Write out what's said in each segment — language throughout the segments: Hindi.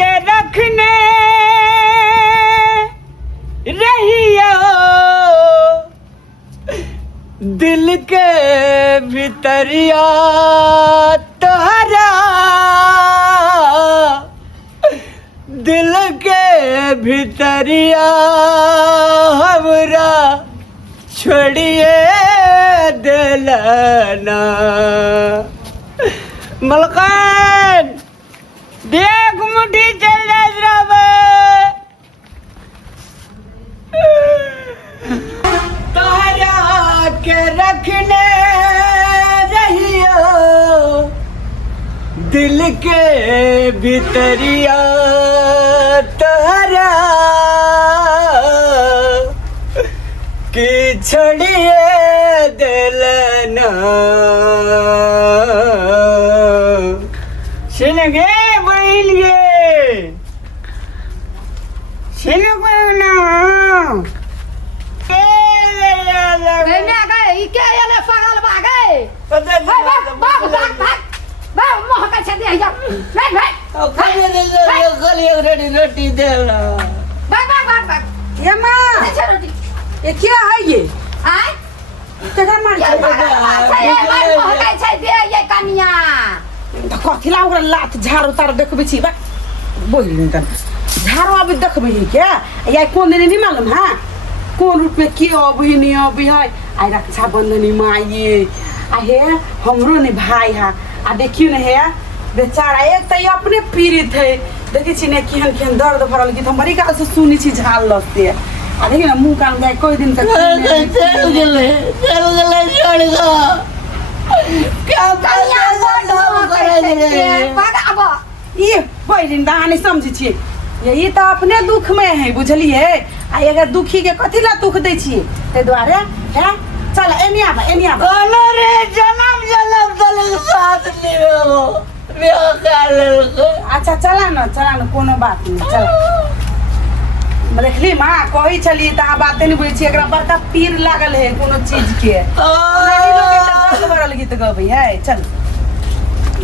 के रखने रहियो दिल के भितरिया तोहरा दिल के भितरिया हमरा छोड़िए दिलना मलकान देख मुठी चल रहा तारा के रखने रहियो दिल के भितरिया तारा कि छोड़िए दिलना सुनगे बोलिए सुनो ना रोटी दे ये क्या है ये कथिला ओकरा लात झाड़ उतार देखबे छी बा बोल तन झाड़ो अभी देखबे क्या या कोन दिन नहीं मालूम हां कोन रूप में की अबही नहीं अबही है आई रक्षाबंधन में आइए आ हे हमरो ने भाई है आ देखियो ने है बेचारा एक त अपने पीड़ित है देखि छी ने केहन केहन दर्द भरल गीत हमरी गाल से सुनी छी झाल लगते आ देखि ना मुंह कान जाए कोई दिन तक चल गेले छोड़ गो क्या करे रे अब ये पहिलिन दाने समझी छी यही तो अपने दुख में है बुझलिए आ अगर दुखी के कथि ला दुख दै छी ते द्वारे है चल एनी आबा बोलो रे जन्म तले साथ निभो ब्याह कर ले अच्छा चला न कोनो बात नहीं चल देखली माँ कही चली ता बातें नहीं बुझी एकरा बड़का पीर लागल है कोनो चीज के नहीं लोग एकटा दर्द भरल गीत गबै है चल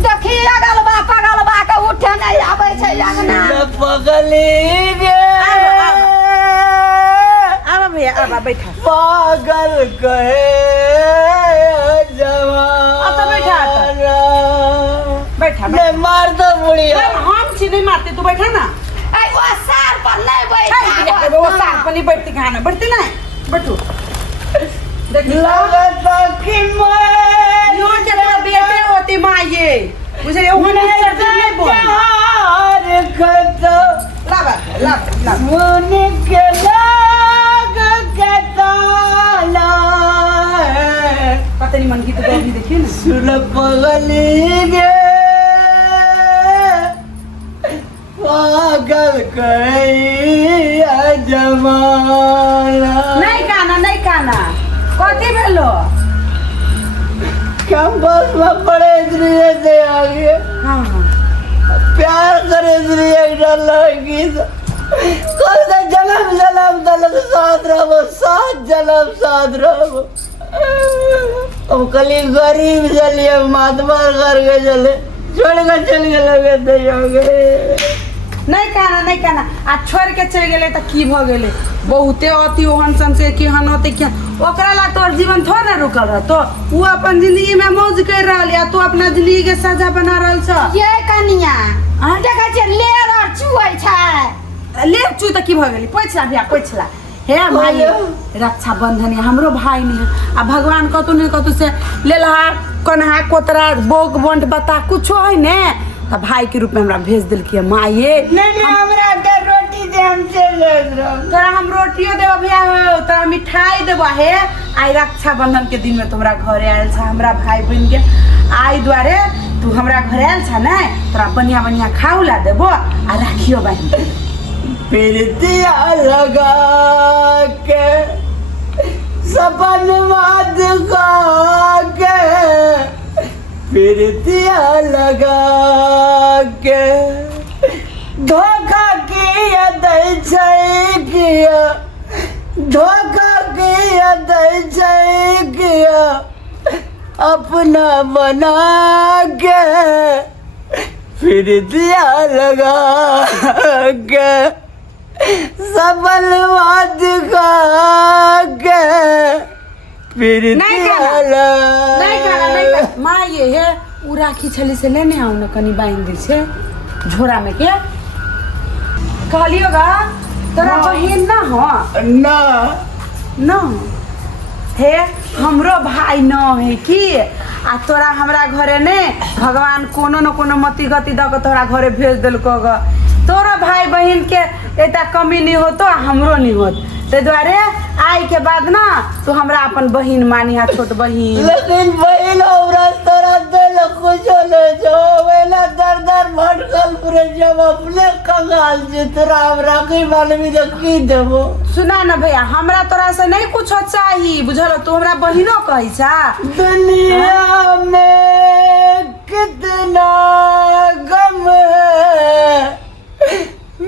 देखी अगल बा के उठे नहीं आबै छै अंगना पगली रे आबा भैया आबा बैठा पागल कहे जवान बैठा मैं मार दो बुढ़िया हम छी नहीं मारते तू बैठा ना आई वो सार पर नहीं बैठा वो सार पर नहीं बैठती खाना बैठती ना बैठो देख लगता कि मैं नो तेरा बेटे होती माँ ये मुझे ये नहीं बोल प्यार करता ला मन के लाग के ताला पता नहीं मन की तो कभी देखिए ना सुन पगली गे पागल कई जमाना नहीं काना कथी भेलो कैंपस में पढ़े इसलिए दे आगे हाँ प्यार करे इसलिए डर लगी कल से जन्म तलक साथ रहो अब कली गरीब चलिए मातबर कर के चले छोड़ के चल के लगे दे आगे नहीं काना आ छोड़ के चल गेले त की भ गेले बहुते अति ओहन सन से कि हन होते क्या ओकरा ला तोर जीवन थोड़ ना रुकल रह तो वो अपन जिंदगी में मौज कर रहल या तू अपना जिंदगी के सजा बना रहल छ ये कनिया देखा छै लेर और चुई छै ले चू त की भ गेली पोछला हे भाई रक्षाबंधन है हमरो भाई नहीं आ भगवान कतु नहीं कतु से लेलहा कन्हा कोतरा बोक बंट बता कुछो है ने त भाई के रूप में हमरा भेज दिल के माँ ये नहीं हमरा के रोटी दे हम चले तोरा हम रोटियो देबा भैया हो तोरा मिठाई देबा है आई रक्षाबंधन के दिन में तोरा घरे आयल छ हमरा भाई बहन के आई द्वारे तू हमरा घरे आयल छ ना तोरा बढ़िया खाउला देबो आ राखियो बहन प्रीतिया लगा के सपन दिखा के प्रीतिया लगा के धोखा किया धोखा किया अपना बना के फिर दिया लगा के सबल बात का के फिर नहीं दिया खाना, नहीं खाना, नहीं लगा खाना। माँ ये है उ राखी छली से लेने आऊ न कनी बांध दी छे झोरा में के कहलियोगा तोरा हाँ। बहिन ना हो ना न हे हमरो भाई न है कि आ तोरा हमरा घरे ने भगवान कोनो न कोनो मति गति द के तोरा घरे भेज देलको ग तोरा भाई बहिन के एटा कमी नहीं होतो आ हमरो नहीं होत ते द्वारे आई के बाद ना तू हमरा अपन बहिन मानी हा छोट बहिन लेकिन बहन औरत तोरा दिल कुछ ले जो वेला दर दर भटकल पूरे जब अपने कंगाल जितरा राखी मालूमी तो की देबो सुना न भैया हमरा तोरा से नहीं कुछ चाही बुझल तू हमरा बहिनो कही छा दुनिया में कितना गम है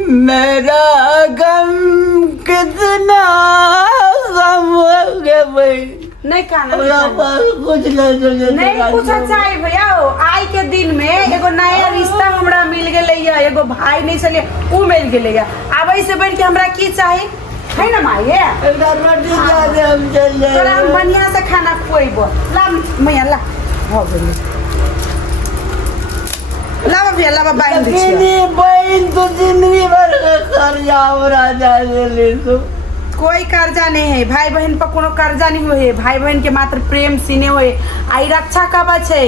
मेरा गम कितना गम हो गया भाई नहीं खाना नहीं हमरा खाना। पास कुछ नहीं नहीं कुछ चाही भैया आई के दिन में एगो नया रिश्ता हमरा मिल गेलै है एगो भाई नहीं चले उ मिल गेलै है अब ऐसे बढ़ के हमरा की चाही है ना माँ ये एकटा रोटी खा दे हम चल तोरा हम जाए बढ़िया से खाना खुएबो ला मैया ला हो गेलै ला भैया ला बांध दे छियै लेकिन बहन तो जिंदगी भर का कर्जा हमरा जा ले तो कोई कर्जा नहीं है भाई बहन पर कोनो कर्जा नहीं होए भाई बहन के मात्र प्रेम सीने होए आई रक्षा कब छै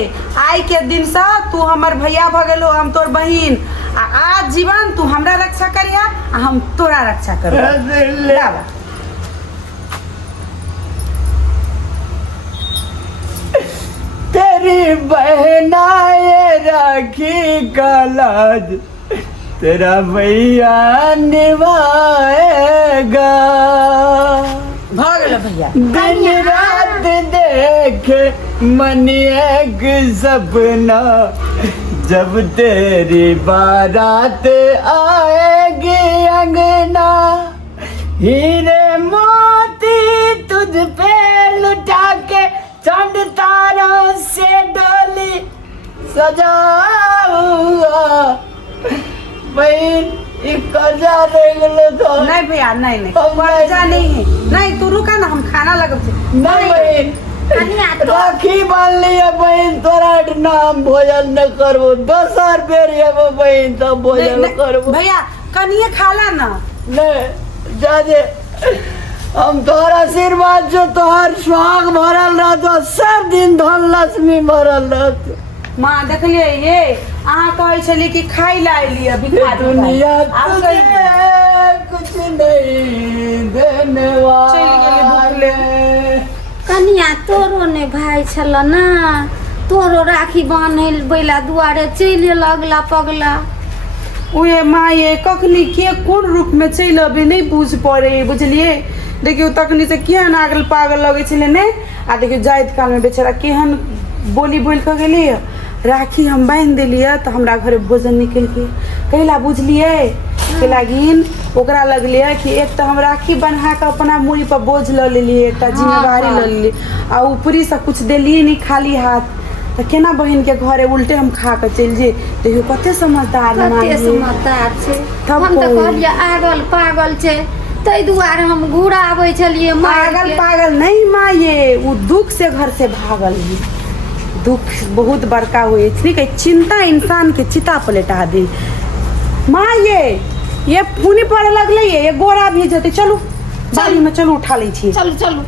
आई के दिन से तू हमर भैया भ गेलो हम तोर बहिन आ आज जीवन तू हमरा रक्षा करिया आ हम तोरा रक्षा करब लावा तेरी बहना ये राखी का लाज तेरा भैया निभाएगा भ गेलो भैया दिन रात देखे मन एक सपना जब तेरी बारात आएगी अंगना हीरे मोती तुझ पे लुटा के चंद तारों से डोली सजाऊंगा बहन एक कर्जा देख लो तो नहीं भैया नहीं नहीं हम कर्जा नहीं है नहीं तू रुका ना हम खाना लगब नहीं बहन कनिया तो राखी बांध लिया बहन तोरा नाम भोजन न करबो दोसर बेर एबो बहन तब भोजन करबो भैया कनिए खाला ना नहीं जादे हम तोहर आशीर्वाद जो तोहर सुहाग भरल रहतो सब दिन धन लक्ष्मी भरल रहतो माँ देखलिए ये अहाँ कहै छलिए कि खाई ला लिए भिखारी दुनिया आब तुझे कहिए। कुछ नहीं देने चली गेली भूखले। वाले कनिया तोरो ने भाई छल ना तोरो राखी बान्हल बैला दुआरे चलि लगला पगला उहे माँ ये कखनी के कोन रूप में चलि अबे नहीं बुझ पड़े बुझलिए देखियो तखनी से केहन आगल पागल लगे छले ने आ देखियो जाइत काल में बेचारा केहन बोली बोल के गेली राखी हम बांध देलिए तो हमरा घरे भोजन निकल के कहला बुझलिए के लागिन ओकरा लगलिए कि एक तो हम राखी बन्हा के अपना मुड़ी पर बोझ ल लेलिए एकटा जिम्मेवारी ल लेलिए आ ऊपरी से कुछ देलिए नहीं खाली हाथ तो केना बहन के घरे उल्टे हम खा के चल जे देखियो कते समझदार कते मानिए समझदार छै तब हम तो कहू। कहलिए आगल पागल छै तै दुआरे हम घुराबै छलिए पागल पागल नहीं माँ ये वो दुख से घर से भागल है दुख बहुत बड़का हुए इसलिए कि चिंता इंसान के चिता पलटा दे माँ ये फूनी पड़े लगले ये गोरा भी जते चलो बाड़ी में चलो उठा लै छी चलू चलू